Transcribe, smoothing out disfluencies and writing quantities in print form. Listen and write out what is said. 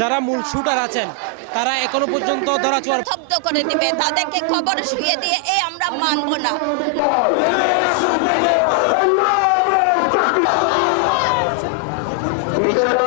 যারা মূল শুটার আছেন তারা এখনো পর্যন্ত ধরাছোঁয়ার স্তব্ধ করে দিবে, তাদেরকে কবর শুয়ে দিয়ে আমরা মানব না। বিচার